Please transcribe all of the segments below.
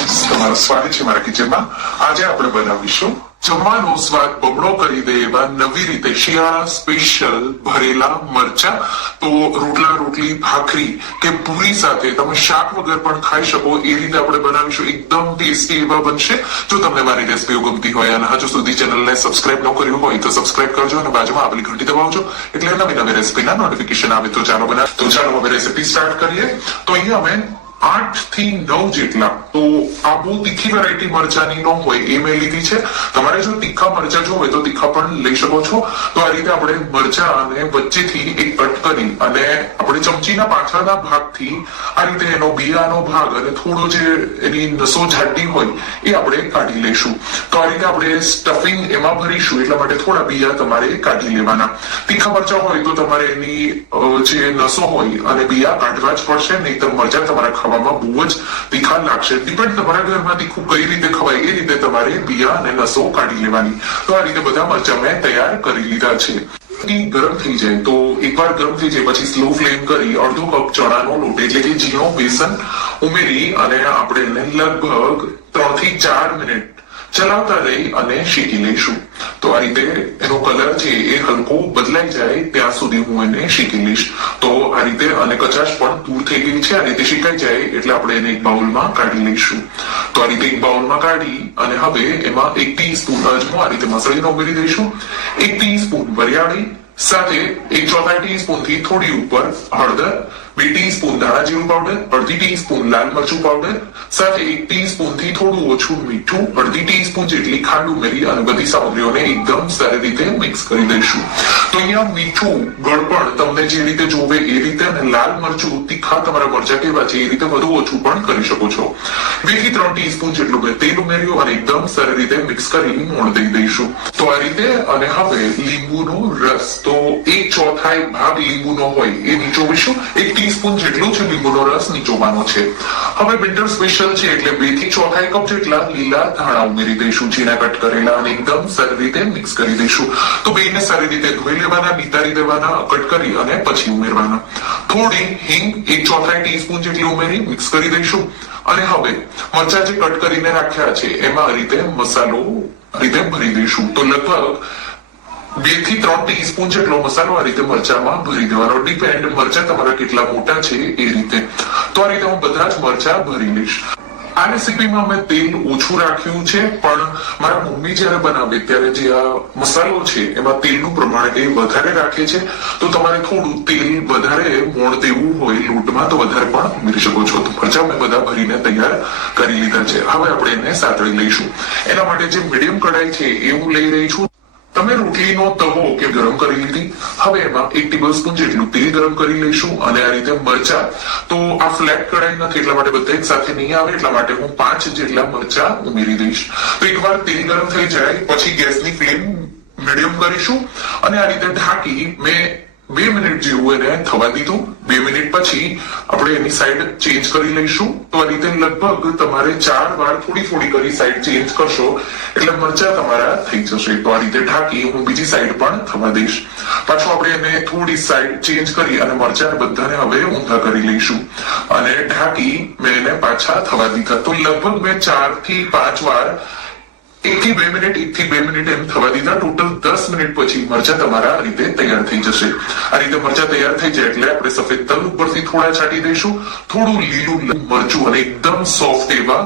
Friends, તમારું સ્વાગત છે મારા કિચનમાં. આજે આપણે બનાવીશું જમવાનો સ્વાદ બમણો કરી દે એવા નવી રીતે શિયાળા સ્પેશિયલ ભરેલા મરચા. તો રોટલા, રોટલી, ભાખરી કે પૂરી સાથે તમે શાક વગર પણ ખાઈ શકો એ રીતે આપણે બનાવીશું. એકદમ ટેસ્ટી એવા બનશે. જો તમને મારી રેસીપીઓ ગમતી હોય અને હજુ સુધી ચેનલને સબસ્ક્રાઇબ ન કર્યું હોય તો સબસ્ક્રાઇબ કરજો અને બાજુમાં આપેલી ઘંટી દબાવજો એટલે નવી નવી રેસીપીના નોટિફિકેશન આવે. તો ચાલો હવે રેસીપી સ્ટાર્ટ કરીએ. તો અહીંયા અમે 8 થી 9 જેટલા, તો આ બહુ તીખી વેરાયટી મરચાની ન હોય એ મેં લીધી છે. તમારે જો તીખા મરચા જો હોય તો તીખા પણ લઈ શકો છો. તો આ રીતે આપણે મરચા અને વચ્ચેથી એક કટ કરી અને આપણે ચમચીના પાછળના ભાગથી આ રીતે એનો બિયાનો ભાગ અને થોડો જે એની નસો જાડી હોય એ આપણે કાઢી લઈશું. તો આ રીતે આપણે સ્ટફિંગ એમાં ભરીશું એટલા માટે થોડા બિયા તમારે કાઢી લેવાના. તીખા મરચા હોય તો તમારે એની જે નસો હોય અને બિયા કાઢવા જ પડશે, નહીતર મરચા તમારા ખાવામાં બહુ જ તીખા લાગશે. ડિપેન્ડ તમારા ઘરમાં તીખું કઈ રીતે ખવાય એ રીતે તમારે બિયા અને નસો કાઢી લેવાની. તો આ રીતે બધા મરચા મેં તૈયાર કરી લીધા છે. ગરમ થઈ જાય તો એકવાર ગરમ થઈ જાય પછી સ્લો ફ્લેમ કરી અડધો કપ ચણાનો લોટ એટલે કે ઝીણો બેસન ઉમેરી અને આપણે એને લગભગ 3 થી 4 મિનિટ ચલાવતા રહી અને શેકી લઈશું. તો આ રીતે એનો કલર છે એ હલકો બદલાઈ જાય ત્યાં સુધી હું એને શેકી લઈશ. તો આ રીતે અને કચાશ પણ દૂર થઈ ગઈ છે. આ રીતે શેકાઈ જાય એટલે આપણે એને એક બાઉલમાં કાઢી લઈશું. તો આ રીતે એક બાઉલમાં કાઢી અને હવે એમાં 1 ટીસ્પૂન અજમો આ રીતે મસળીને ઉમેરી દઈશું. 1 ટીસ્પૂન વરિયાળી સાથે 1/4 ટીસ્પૂન થી થોડી ઉપર હળદર, 2 ટીસ્પૂન ધાણા જીરું પાવડર, 1/2 ટીસ્પૂન લાલ મરચું પાવડર સાથે 1 ટીસ્પૂન થી થોડું ઓછું મીઠું, 1/2 ટીસ્પૂન જેટલી ખાંડ ઉમેરી અને બધી સામગ્રીઓને એકદમ સારી રીતે મિક્સ કરી દઈશું. તો અહીંયા મીઠું ગળપણ તમને જે રીતે જોવે એ રીતે અને લાલ મરચું તીખા તમારા મરચા કેવા છે એ રીતે વધુ ઓછું પણ કરી શકો છો. 2 થી 3 ટીસ્પૂન જેટલું મેં તેલ ઉમેર્યું અને એકદમ સારી રીતે મિક્સ કરી મોણ દઈ દઈશું. તો આ રીતે અને હવે લીંબુનો રસ, તો 1/4 ભાગ લીંબુનો હોય એ નીચોવીશું. 1 ટીસ્પૂન જેટલું છે લીંબુનો રસ નીચોવાનો છે. હવે વિન્ટર સ્પેશિયલ છે એટલે 2 થી 4 કપ જેટલા લીલા ધાણા ઉમેરી દઈશું, ઝીણા કટ કરેલા, અને એકદમ સારી રીતે મિક્સ કરી દઈશું. તો બેને સારી રીતે ધોઈ લેવાના, નિતારી દેવાના, કટ કરી અને પછી ઉમેરવાના. થોડી હિંગ 1/4 ટીસ્પૂન જેટલી ઉમેરી મિક્સ કરી દઈશું. અને હવે મરચા જે કટ કરીને રાખ્યા છે એમાં આ રીતે મસાલો આ રીતે ભરી દઈશું. તો લગભગ 2 થી 3 ટીસ્પૂન જેટલો મસાલો આ રીતે મરચામાં ભરી દેવાનો. ડિપેન્ડ મરચા તમારા કેટલા મોટા છે એ રીતે. તો આ રીતે હું બધા જ મરચા ભરી લઈશ. આ રેસીપીમાં મેં તેલ ઓછું રાખ્યું છે, પણ મારા મમ્મી જયારે બનાવે ત્યારે જે આ મસાલો છે એમાં તેલનું પ્રમાણ એ વધારે રાખે છે. તો તમારે થોડું તેલ વધારે મોણ દેવું હોય લોટમાં તો વધારે પણ ઉમેરી શકો છો. તો મરચા મેં બધા ભરીને તૈયાર કરી લીધા છે. હવે આપણે એને સાતળી લઈશું. એના માટે જે મીડિયમ કઢાઈ છે એ હું લઈ રહી છું. તમે રોટલીનો તવો કે ગરમ કરી લીધી. હવે એમાં 1 ટેબલસ્પૂન જેટલું તેલ ગરમ કરી લઈશું અને આ રીતે મરચા, તો આ ફ્લેટ કઢાઈ નથી એટલા માટે બધા એક સાથે નહીં આવે એટલા માટે હું 5 જેટલા મરચા ઉમેરી દઈશ. તો એકવાર તેલ ગરમ થઈ જાય પછી ગેસની ફ્લેમ મીડિયમ કરીશું અને આ રીતે ઢાંકી મેં 2 મિનિટ જેવું એને થવા દીધું. 2 મિનિટ પછી આપણે એની સાઈડ ચેન્જ કરી લઈશું. તો આ રીતે લગભગ તમારે 4 વાર થોડી થોડી કરી સાઈડ ચેન્જ કરશો એટલે મરચા તમારા થઈ જશે. તો આ રીતે ઢાંકી હું બીજી સાઈડ પણ થવા દઈશ. પાછું આપણે એને થોડી સાઈડ ચેન્જ કરી અને મરચાને બધાને હવે ઊંધા કરી લઈશું અને ઢાંકી મેં એને પાછા થવા દીધા. તો લગભગ મેં 4 થી 5 વાર 1 થી 2 મિનિટ 1 થી 2 મિનિટ એમ થવા દીધા. ટોટલ 10 મિનિટ પછી મરચા તમારા આ રીતે તૈયાર થઈ જશે. આ રીતે મરચા તૈયાર થઈ જાય એટલે આપણે સફેદ તલ ઉપરથી થોડા છાંટી દઈશું. થોડું લીલું મરચું અને એકદમ સોફ્ટ એવા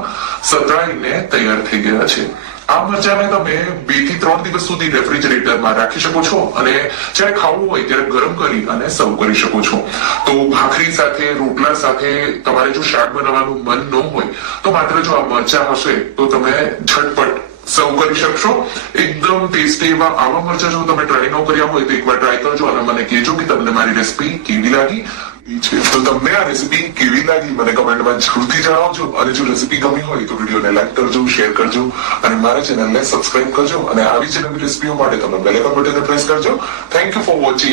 સતળાઈને તૈયાર થઈ ગયા છે. આ મરચાને તમે 2 થી 3 દિવસ સુધી રેફ્રિજરેટરમાં રાખી શકો છો અને જ્યારે ખાવું હોય ત્યારે ગરમ કરી અને સર્વ કરી શકો છો. તો ભાખરી સાથે, રોટલા સાથે તમારે જો શાક બનાવવાનું મન ન હોય તો માત્ર જો આ મરચા હશે તો તમે ઝટપટ સર્વ કરી શકશો. એકદમ ટેસ્ટી એવા આવા મરચા જો તમે ટ્રાય ન કર્યા હોય તો એકવાર ટ્રાય કરજો અને મને કહેજો કે તમને મારી રેસીપી કેવી લાગી છે. તો તમને આ રેસીપી કેવી લાગી મને કમેન્ટમાં જરૂરથી જણાવજો. અને જો રેસીપી ગમી હોય તો વિડીયોને લાઈક કરજો, શેર કરજો અને મારા ચેનલને સબસ્ક્રાઇબ કરજો. અને આવી જ નવી રેસીપીઓ માટે તમે બેલ આઇકન બટનને પ્રેસ કરજો. Thank you for watching.